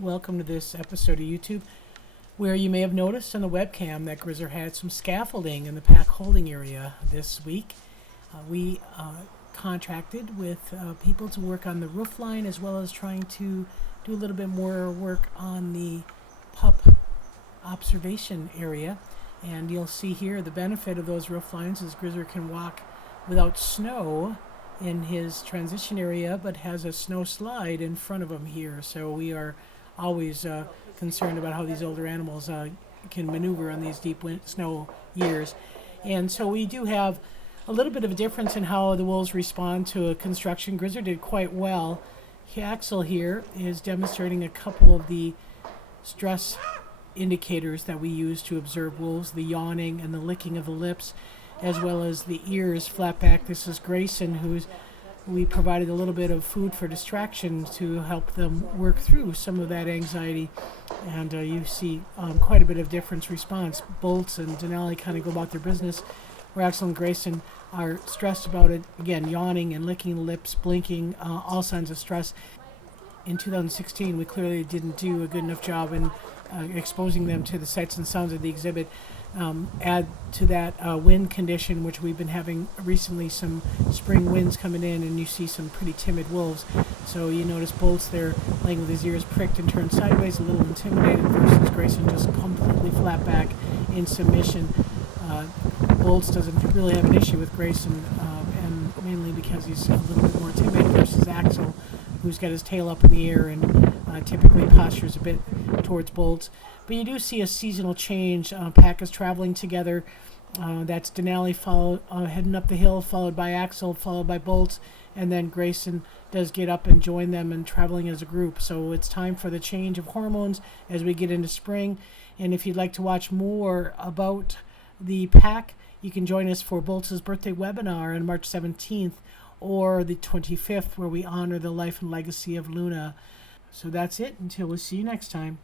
Welcome to this episode of YouTube, where you may have noticed on the webcam that Grizzer had some scaffolding in the pack holding area this week. We contracted with people to work on the roof line, as well as trying to do a little bit more work on the pup observation area. And you'll see here the benefit of those roof lines is Grizzer can walk without snow in his transition area, but has a snow slide in front of him here. So we are always concerned about how these older animals can maneuver on these deep snow years. And so we do have a little bit of a difference in how the wolves respond to a construction. Grizzer did quite well. Axel here is demonstrating a couple of the stress indicators that we use to observe wolves, the yawning and the licking of the lips, as well as the ears flat back. This is Grayson, we provided a little bit of food for distraction to help them work through some of that anxiety. And you see quite a bit of difference response. Bolts and Denali kind of go about their business, where Axel and Grayson are stressed about it. Again, yawning and licking the lips, blinking, all signs of stress. In 2016, we clearly didn't do a good enough job in exposing them to the sights and sounds of the exhibit. Add to that wind condition, which we've been having recently, some spring winds coming in, and you see some pretty timid wolves. So you notice Bolts there laying with his ears pricked and turned sideways, a little intimidated, versus Grayson just completely flat back in submission. Bolts doesn't really have an issue with Grayson, and mainly because he's a little bit more timid versus Axel, who's got his tail up in the air and typically postures a bit towards Bolts. But you do see a seasonal change. Pack is traveling together. That's Denali heading up the hill, followed by Axel, followed by Bolts, and then Grayson does get up and join them and traveling as a group. So it's time for the change of hormones as we get into spring. And if you'd like to watch more about the pack, you can join us for Bolts' birthday webinar on March 17th or the 25th, where we honor the life and legacy of Luna. So that's it. Until we see you next time.